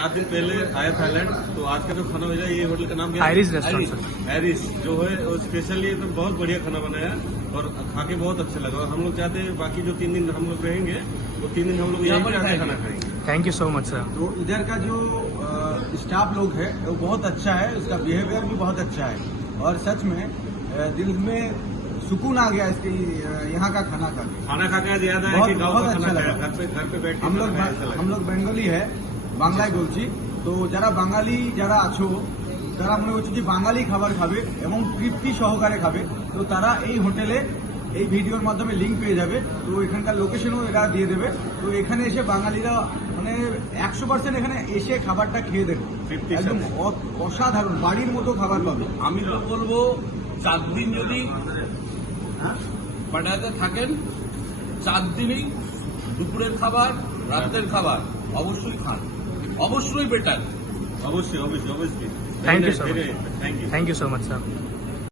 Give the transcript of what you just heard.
7 दिन पहले आया थाईलैंड, तो आज का जो खाना हो जाए, ये होटल का नाम क्या है? Iris restaurant sir. आयरिस जो है वो स्पेशली एकदम बहुत बढ़िया खाना बनाया और खा के बहुत अच्छा लगा। और हम लोग चाहते हैं बाकी जो 3 दिन हम लोग रहेंगे वो 3 दिन हम लोग यहाँ पर आके खाना खाएंगे। Thank you so much sir. तो इधर का जो स्टाफ लोग है वो बहुत अच्छा है, उसका बिहेवियर भी बहुत अच्छा है और सच में दिल में सुकून आ गया इसके यहाँ का खाना खा के। खाना खा के याद आया कि गाँव का खाना खाया, घर पे बैठ के हम लोग बेंगली है, বাংলায় বলছি। তো যারা বাঙালি যারা আছো তারা মনে হচ্ছে যে বাঙালি খাবার খাবে এবং তৃপ্তি সহকারে খাবে, তো তারা এই হোটেলে এই ভিডিওর মাধ্যমে লিঙ্ক পেয়ে যাবে। তো এখানকার লোকেশনও এরা দিয়ে দেবে। তো এখানে এসে বাঙালিরা মানে 100% এখানে এসে খাবারটা খেয়ে দেবে, একদম অসাধারণ বাড়ির মতো খাবার পাবে। আমি তো বলবো 4 দিন যদি পাটায়াতে থাকেন, 4 দিনই দুপুরের খাবার রাতের খাবার অবশ্যই খান, অবশ্যই বেটার। অবশ্যই। Thank you so much. Thank you. Thank you so much sir.